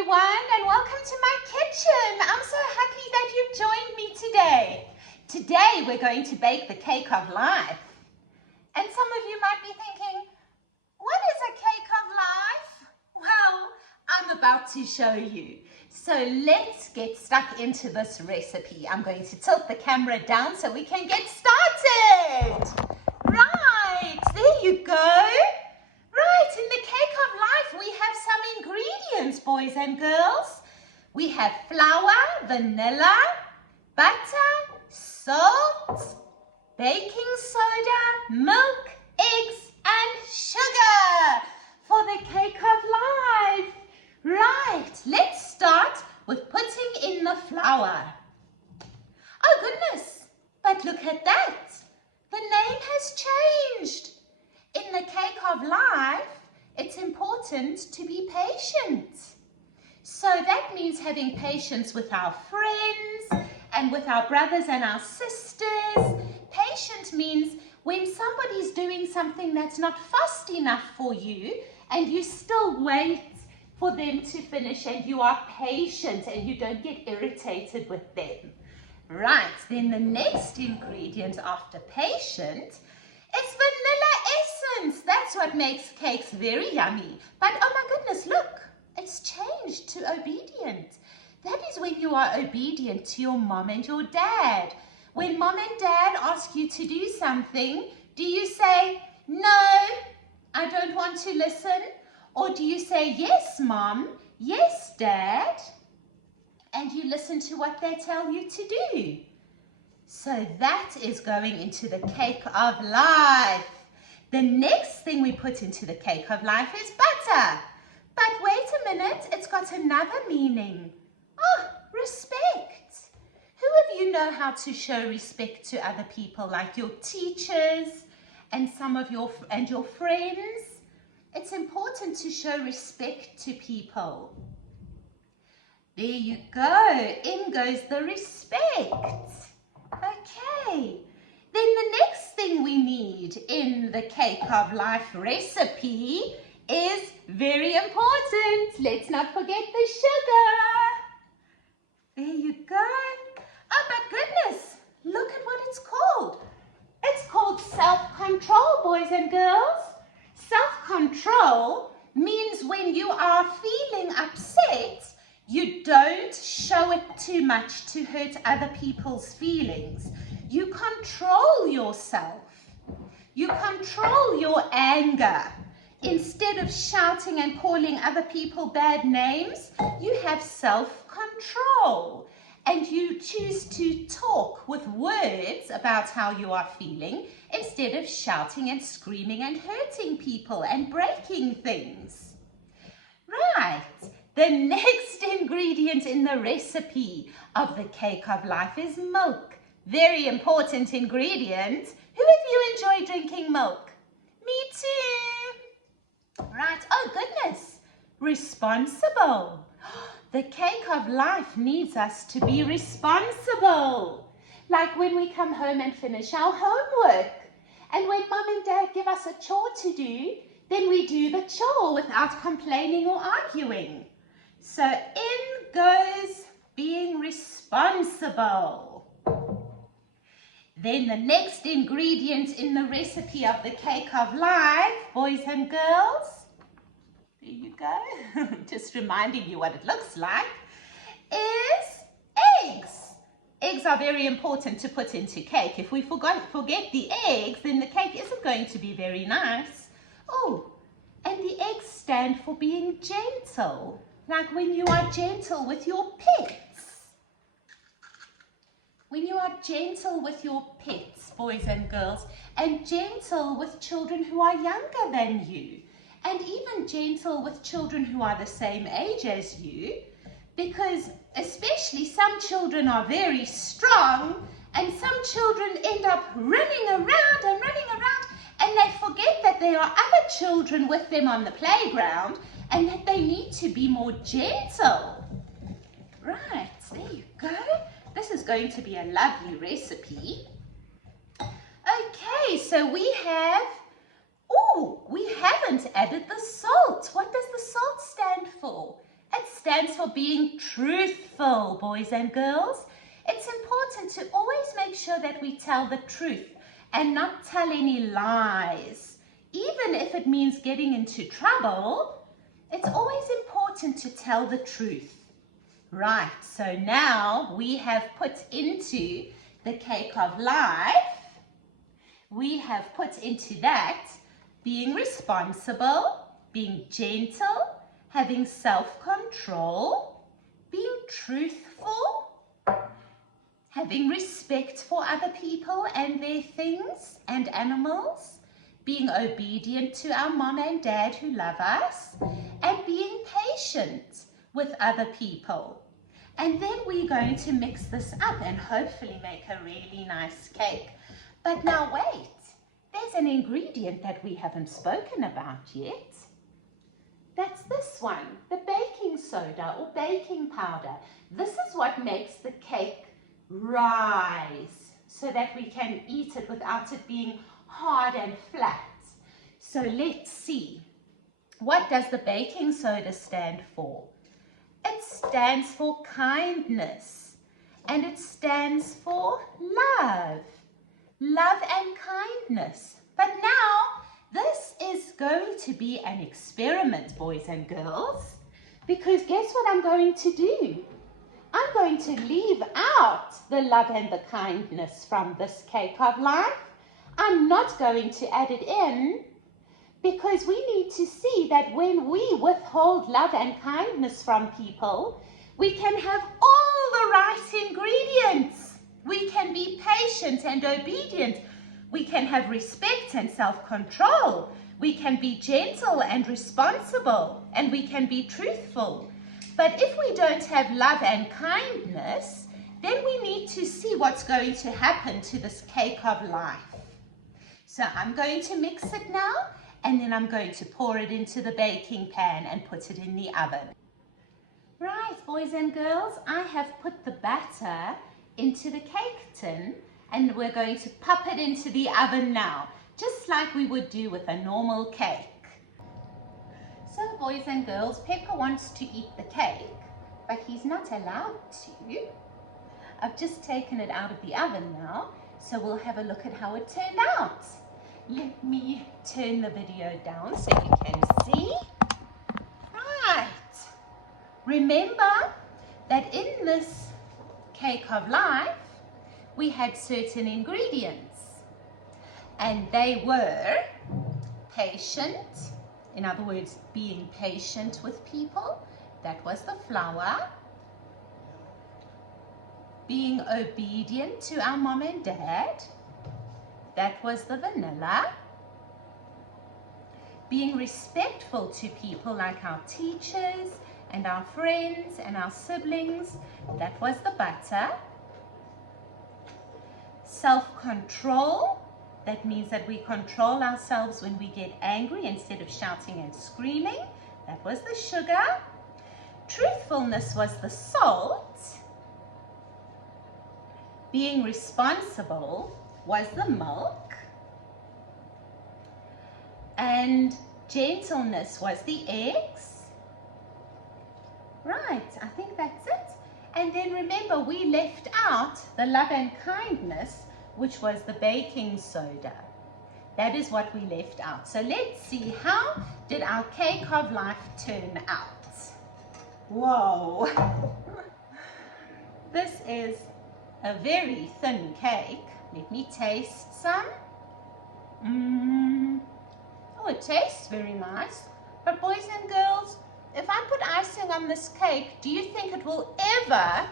everyone, and welcome to my kitchen. I'm so happy that you've joined me today. Today we're going to bake the cake of life. And some of you might be thinking, what is a cake of life? Well, I'm about to show you. So let's get stuck into this recipe. I'm going to tilt the camera down so we can get started. Right, there you go. Right, in the cake of life, we have some ingredients, boys and girls. We have flour, vanilla, butter, salt, baking soda, milk, eggs, and sugar for the cake of life. Right, let's start with putting in the flour. Oh goodness, but look at that. The name has changed. In the cake of life, it's important to be patient. So that means having patience with our friends and with our brothers and our sisters. Patient means when somebody's doing something that's not fast enough for you and you still wait for them to finish and you are patient and you don't get irritated with them. Right, then the next ingredient after patient is vanilla essence. That's what makes cakes very yummy. But oh my goodness, look, it's changed to obedient. That is when you are obedient to your mom and your dad. When mom and dad ask you to do something, do you say, no, I don't want to listen? Or do you say, yes, mom, yes, dad? And you listen to what they tell you to do. So that is going into the cake of life. The next thing we put into the cake of life is butter. But wait a minute, it's got another meaning. Oh, respect. Who of you know how to show respect to other people, like your teachers and some of your friends? It's important to show respect to people. There you go. In goes the respect. Okay. Then the next thing we need in the cake of life recipe is very important. Let's not forget the sugar. There you go. Oh, but goodness, look at what it's called. It's called self-control, boys and girls. Self-control means when you are feeling upset, you don't show it too much to hurt other people's feelings. You control yourself. You control your anger. Instead of shouting and calling other people bad names, you have self-control. And you choose to talk with words about how you are feeling instead of shouting and screaming and hurting people and breaking things. Right. The next ingredient in the recipe of the cake of life is milk. Very important ingredient. Who of you enjoy drinking milk? Me too. Right. Oh, goodness. Responsible. The cake of life needs us to be responsible. Like when we come home and finish our homework. And when mom and dad give us a chore to do, then we do the chore without complaining or arguing. So in goes being responsible. Then the next ingredient in the recipe of the cake of life, boys and girls, there you go, just reminding you what it looks like, is eggs. Eggs are very important to put into cake. If we forget the eggs, then the cake isn't going to be very nice. Oh, and the eggs stand for being gentle. Like when you are gentle with your pets. When you are gentle with your pets, boys and girls, and gentle with children who are younger than you, and even gentle with children who are the same age as you, because especially some children are very strong, and some children end up running around and they forget that there are other children with them on the playground, and that they need to be more gentle. Right, there you go. This is going to be a lovely recipe. Okay, so we haven't added the salt. What does the salt stand for? It stands stands for being truthful, boys and girls. It's important to always make sure that we tell the truth and not tell any lies. Even if it means getting into trouble, it's always important to tell the truth. Right, so now we have put into the cake of life, we have put into that being responsible, being gentle, having self-control, being truthful, having respect for other people and their things and animals, being obedient to our mom and dad who love us, and being patient with other people. And then we're going to mix this up and hopefully make a really nice cake. But now wait, there's an ingredient that we haven't spoken about yet. That's this one, the baking soda or baking powder. This is what makes the cake rise so that we can eat it without it being hard and flat. So let's see. What does the baking soda stand for? It stands for kindness, and it stands for love. Love and kindness. But now, this is going to be an experiment, boys and girls, because guess what I'm going to do? I'm going to leave out the love and the kindness from this cake of life. I'm not going to add it in, because we need to see that when we withhold love and kindness from people, we can have all the right ingredients. We can be patient and obedient. We can have respect and self-control. We can be gentle and responsible, and we can be truthful. But if we don't have love and kindness, then we need to see what's going to happen to this cake of life. So I'm going to mix it now, and then I'm going to pour it into the baking pan and put it in the oven. Right, boys and girls, I have put the batter into the cake tin, and we're going to pop it into the oven now, just like we would do with a normal cake. So, boys and girls, Pepper wants to eat the cake, but he's not allowed to. I've just taken it out of the oven now, so we'll have a look at how it turned out. Let me turn the video down so you can see. Right. Remember that in this cake of life, we had certain ingredients, and they were patient, in other words, being patient with people. That was the flour. Being obedient to our mom and dad. That was the vanilla. Being respectful to people like our teachers and our friends and our siblings. That was the butter. Self-control. That means that we control ourselves when we get angry instead of shouting and screaming. That was the sugar. Truthfulness was the salt. Being responsible was the milk. And gentleness was the eggs. Right, I think that's it. And then remember, we left out the love and kindness, which was the baking soda. That is what we left out. So let's see, how did our cake of life turn out? Whoa! This is a very thin cake. Let me taste some. Oh, it tastes very nice. But boys and girls, if I put icing on this cake, do you think it will ever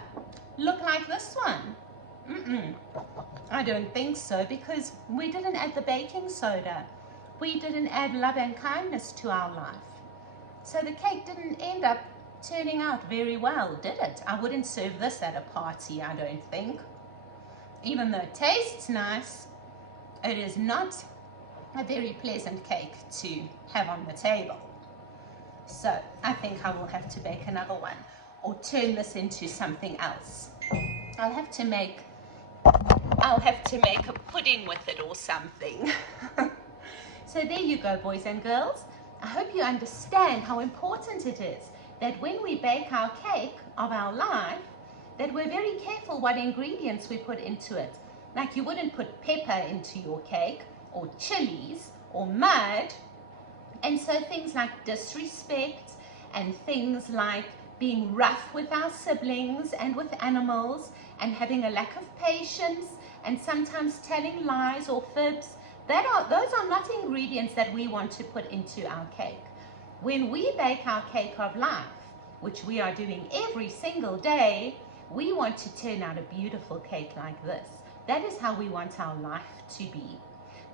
look like this one? I don't think so, because we didn't add the baking soda. We didn't add love and kindness to our life. So the cake didn't end up turning out very well, did it? I wouldn't serve this at a party, I don't think. Even though it tastes nice, it is not a very pleasant cake to have on the table. So I think I will have to bake another one or turn this into something else. I'll have to make a pudding with it or something. So there you go, boys and girls. I hope you understand how important it is that when we bake our cake of our life, that we're very careful what ingredients we put into it. Like you wouldn't put pepper into your cake, or chilies, or mud. And so things like disrespect and things like being rough with our siblings and with animals and having a lack of patience and sometimes telling lies or fibs, those are not ingredients that we want to put into our cake. When we bake our cake of life, which we are doing every single day, we want to turn out a beautiful cake like this. That is how we want our life to be.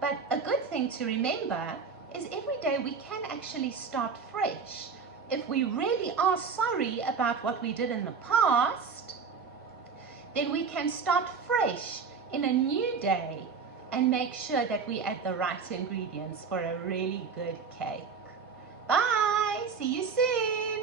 But a good thing to remember is every day we can actually start fresh. If we really are sorry about what we did in the past, then we can start fresh in a new day and make sure that we add the right ingredients for a really good cake. Bye! See you soon!